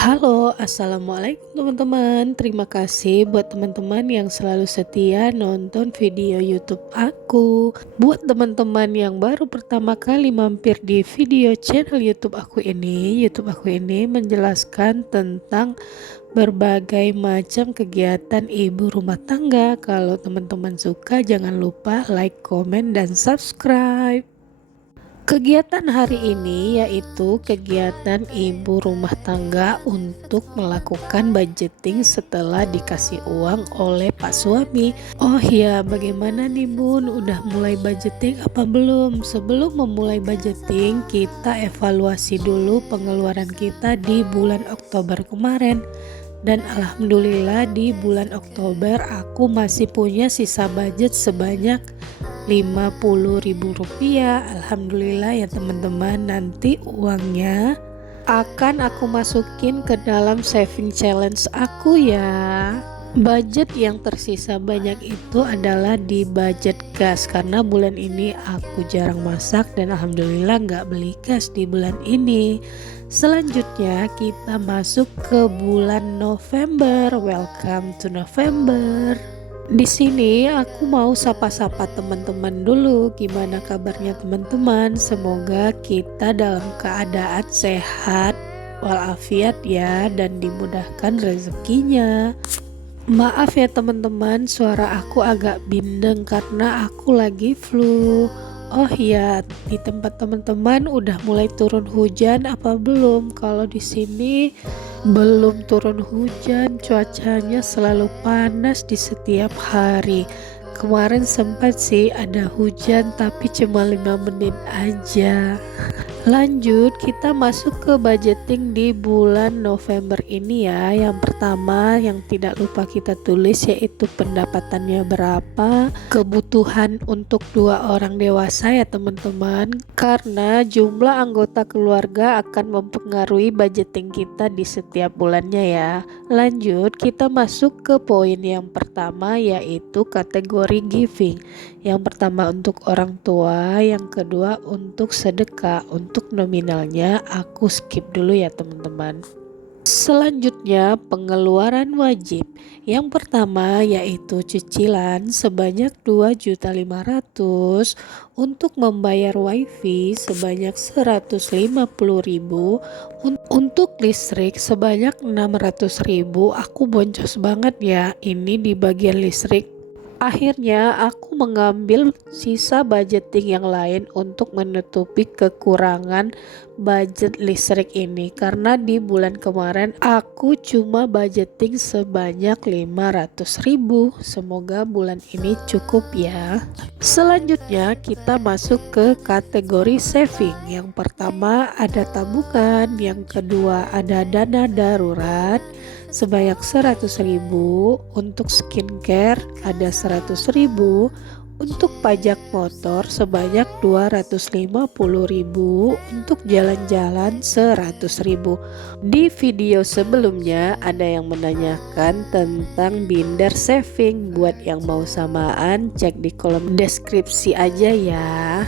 Halo, assalamualaikum teman-teman. Terima kasih buat teman-teman yang selalu setia nonton video YouTube aku. Buat teman-teman yang baru pertama kali mampir di video channel YouTube aku ini menjelaskan tentang berbagai macam kegiatan ibu rumah tangga. Kalau teman-teman suka, jangan lupa like, komen, dan subscribe. Kegiatan hari ini yaitu kegiatan ibu rumah tangga untuk melakukan budgeting setelah dikasih uang oleh Pak suami. Oh ya, bagaimana nih Bun? Udah mulai budgeting apa belum? Sebelum memulai budgeting, kita evaluasi dulu pengeluaran kita di bulan Oktober kemarin. Dan alhamdulillah di bulan Oktober aku masih punya sisa budget sebanyak Rp50.000. Alhamdulillah ya teman-teman, nanti uangnya akan aku masukin ke dalam saving challenge aku ya. Budget yang tersisa banyak itu adalah di budget gas, karena bulan ini aku jarang masak dan alhamdulillah nggak beli gas di bulan ini. Selanjutnya kita masuk ke bulan November. Welcome to November. Di sini aku mau sapa-sapa teman-teman dulu. Gimana kabarnya teman-teman? Semoga kita dalam keadaan sehat walafiat ya, dan dimudahkan rezekinya. Maaf ya teman-teman, suara aku agak bindeng karena aku lagi flu. Oh ya, di tempat teman-teman udah mulai turun hujan apa belum? Kalau di sini belum turun hujan, cuacanya selalu panas di setiap hari. Kemarin sempat sih ada hujan tapi cuma 5 menit aja. Lanjut, kita masuk ke budgeting di bulan November ini ya. Yang pertama yang tidak lupa kita tulis yaitu pendapatannya berapa, kebutuhan untuk 2 orang dewasa ya teman-teman, karena jumlah anggota keluarga akan mempengaruhi budgeting kita di setiap bulannya ya. Lanjut, kita masuk ke poin yang pertama yaitu kategori giving. Yang pertama untuk orang tua, yang kedua untuk sedekah. Untuk nominalnya aku skip dulu ya teman-teman. Selanjutnya pengeluaran wajib. Yang pertama yaitu cicilan sebanyak 2.500.000, untuk membayar wifi sebanyak 150.000, untuk listrik sebanyak 600.000. Aku boncos banget ya ini di bagian listrik. Akhirnya aku mengambil sisa budgeting yang lain untuk menutupi kekurangan budget listrik ini, karena di bulan kemarin aku cuma budgeting sebanyak 500.000. Semoga bulan ini cukup ya. Selanjutnya kita masuk ke kategori saving. Yang pertama ada tabungan, yang kedua ada dana darurat sebanyak 100.000, untuk skincare ada 100.000, untuk pajak motor sebanyak 250.000, untuk jalan-jalan 100.000. Di video sebelumnya ada yang menanyakan tentang binder saving. Buat yang mau samaan, cek di kolom deskripsi aja ya.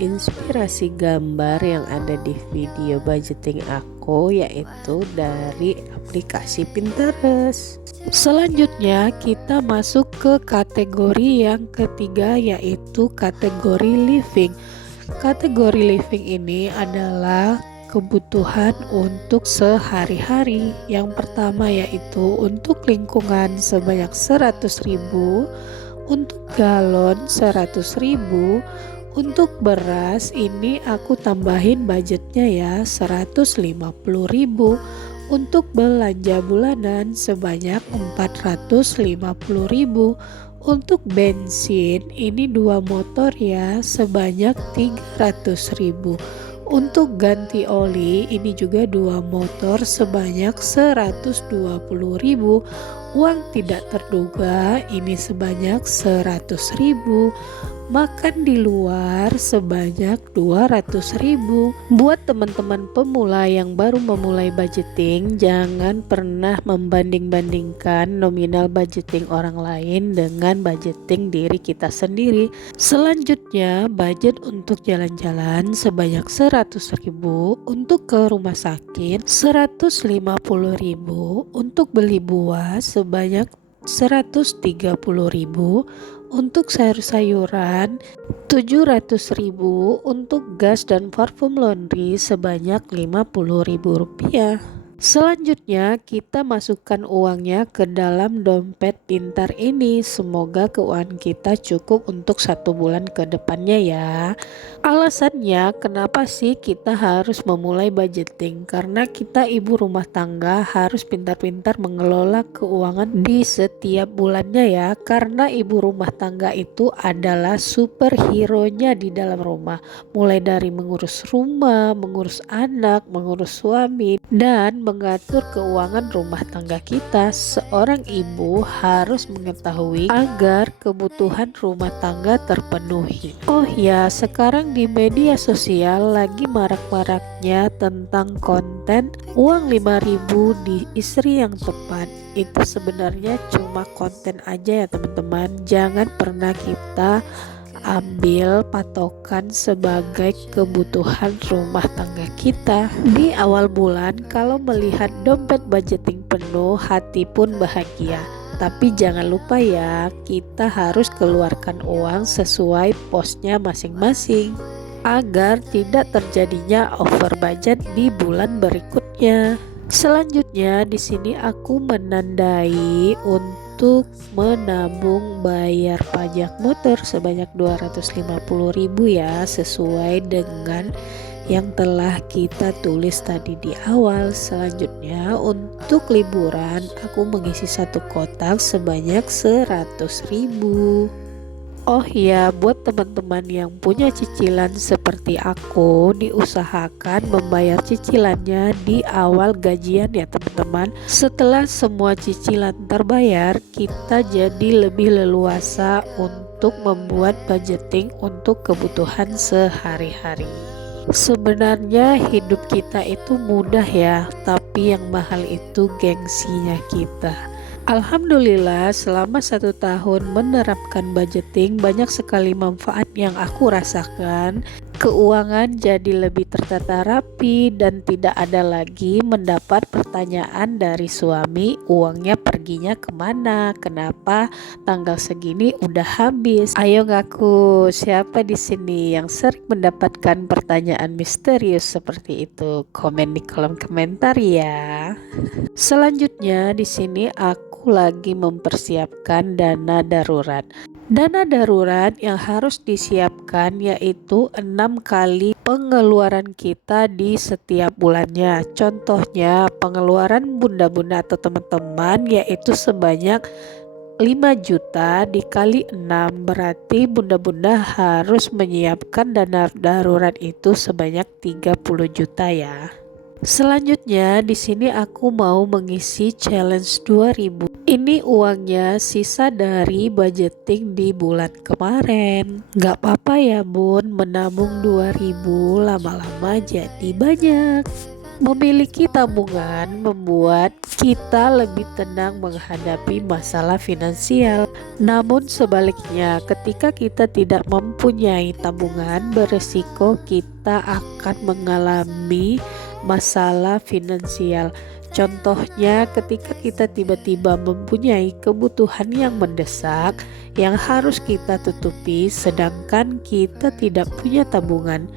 Inspirasi gambar yang ada di video budgeting aku yaitu dari aplikasi Pinterest. Selanjutnya kita masuk ke kategori yang ketiga yaitu kategori living. Kategori living ini adalah kebutuhan untuk sehari-hari. Yang pertama yaitu untuk lingkungan sebanyak 100.000, untuk galon 100.000, untuk beras ini aku tambahin budgetnya ya 150.000, untuk belanja bulanan sebanyak 450.000, untuk bensin ini 2 motor ya sebanyak 300.000, untuk ganti oli ini juga 2 motor sebanyak 120.000, uang tidak terduga ini sebanyak 100.000. makan di luar sebanyak 200.000. Buat teman-teman pemula yang baru memulai budgeting, jangan pernah membanding-bandingkan nominal budgeting orang lain dengan budgeting diri kita sendiri. Selanjutnya, budget untuk jalan-jalan sebanyak 100.000, untuk ke rumah sakit 150.000, untuk beli buah sebanyak 130.000, untuk sayur-sayuran 700.000, untuk gas dan parfum laundry sebanyak 50.000 rupiah. Selanjutnya kita masukkan uangnya ke dalam dompet pintar ini. Semoga keuangan kita cukup untuk 1 bulan ke depannya ya. Alasannya kenapa sih kita harus memulai budgeting? Karena kita ibu rumah tangga harus pintar-pintar mengelola keuangan di setiap bulannya ya. Karena ibu rumah tangga itu adalah superhero-nya di dalam rumah. Mulai dari mengurus rumah, mengurus anak, mengurus suami, dan mengatur keuangan rumah tangga kita. Seorang ibu harus mengetahui agar kebutuhan rumah tangga terpenuhi. Oh ya, sekarang di media sosial lagi marak-maraknya tentang konten uang 5.000 di istri yang tepat. Itu sebenarnya cuma konten aja ya teman-teman. Jangan pernah kita ambil patokan sebagai kebutuhan rumah tangga kita. Di awal bulan kalau melihat dompet budgeting penuh, hati pun bahagia. Tapi jangan lupa ya, kita harus keluarkan uang sesuai posnya masing-masing agar tidak terjadinya over budget di bulan berikutnya. Selanjutnya di sini aku menandai untuk menabung bayar pajak motor sebanyak 250.000 ya, sesuai dengan yang telah kita tulis tadi di awal. Selanjutnya untuk liburan aku mengisi 1 kotak sebanyak 100.000. Oh ya, buat teman-teman yang punya cicilan seperti aku, diusahakan membayar cicilannya di awal gajian ya teman-teman. Setelah semua cicilan terbayar, kita jadi lebih leluasa untuk membuat budgeting untuk kebutuhan sehari-hari. Sebenarnya hidup kita itu mudah ya, tapi yang mahal itu gengsinya kita. Alhamdulillah selama 1 tahun menerapkan budgeting, banyak sekali manfaat yang aku rasakan. Keuangan jadi lebih tertata rapi dan tidak ada lagi mendapat pertanyaan dari suami, uangnya perginya kemana, kenapa tanggal segini udah habis. Ayo ngaku, siapa di sini yang sering mendapatkan pertanyaan misterius seperti itu? Komen di kolom komentar ya. Selanjutnya di sini aku lagi mempersiapkan dana darurat. Dana darurat yang harus disiapkan yaitu 6 kali pengeluaran kita di setiap bulannya. Contohnya pengeluaran bunda-bunda atau teman-teman yaitu sebanyak 5 juta dikali 6, berarti bunda-bunda harus menyiapkan dana darurat itu sebanyak 30 juta ya. Selanjutnya di sini aku mau mengisi challenge 2000. Ini uangnya sisa dari budgeting di bulan kemarin. Gak apa-apa ya bun, menabung 2000 lama-lama jadi banyak. Memiliki tabungan membuat kita lebih tenang menghadapi masalah finansial. Namun sebaliknya, ketika kita tidak mempunyai tabungan, beresiko kita akan mengalami masalah finansial. Contohnya ketika kita tiba-tiba mempunyai kebutuhan yang mendesak yang harus kita tutupi sedangkan kita tidak punya tabungan,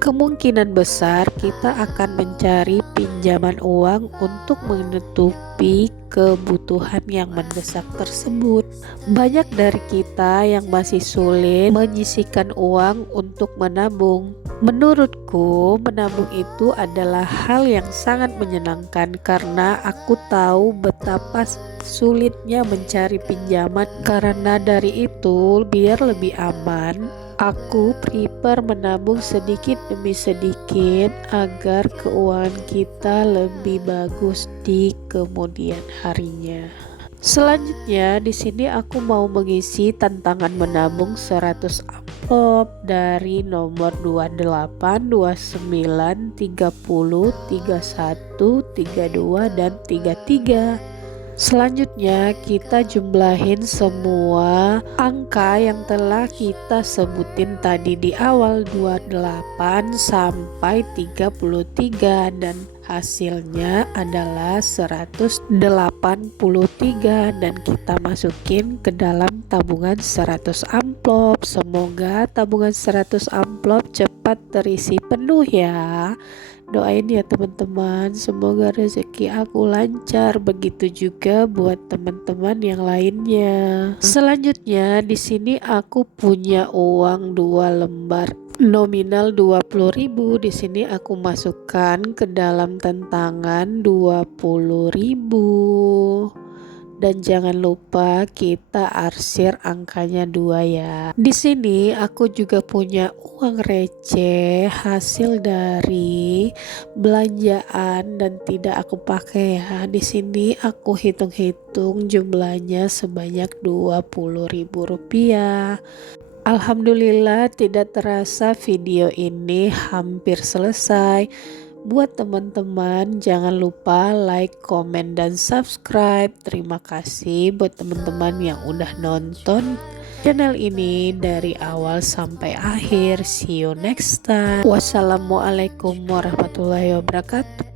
kemungkinan besar kita akan mencari pinjaman uang untuk menutupi kebutuhan yang mendesak tersebut. Banyak dari kita yang masih sulit menyisihkan uang untuk menabung. Menurutku, menabung itu adalah hal yang sangat menyenangkan karena aku tahu betapa sulitnya mencari pinjaman. Karena dari itu, biar lebih aman, aku prefer menabung sedikit demi sedikit agar keuangan kita lebih bagus di kemudian harinya. Selanjutnya di sini aku mau mengisi tantangan menabung 100 amplop dari nomor 28, 29, 30, 31, 32 dan 33. Selanjutnya kita jumlahin semua angka yang telah kita sebutin tadi di awal, 28 sampai 33, dan hasilnya adalah 183 dan kita masukin ke dalam tabungan 100 amplop. Semoga tabungan 100 amplop cepat terisi penuh ya. Doain ya teman-teman, semoga rezeki aku lancar, begitu juga buat teman-teman yang lainnya. Selanjutnya di sini aku punya uang 2 lembar nominal 20.000. Di sini aku masukkan ke dalam tantangan 20.000. Dan jangan lupa kita arsir angkanya 2 ya. Di sini aku juga punya uang receh hasil dari belanjaan dan tidak aku pakai ya. Di sini aku hitung-hitung jumlahnya sebanyak Rp20.000. Alhamdulillah tidak terasa video ini hampir selesai. Buat teman-teman jangan lupa like, komen, dan subscribe. Terima kasih buat teman-teman yang udah nonton channel ini dari awal sampai akhir. See you next time. Wassalamualaikum warahmatullahi wabarakatuh.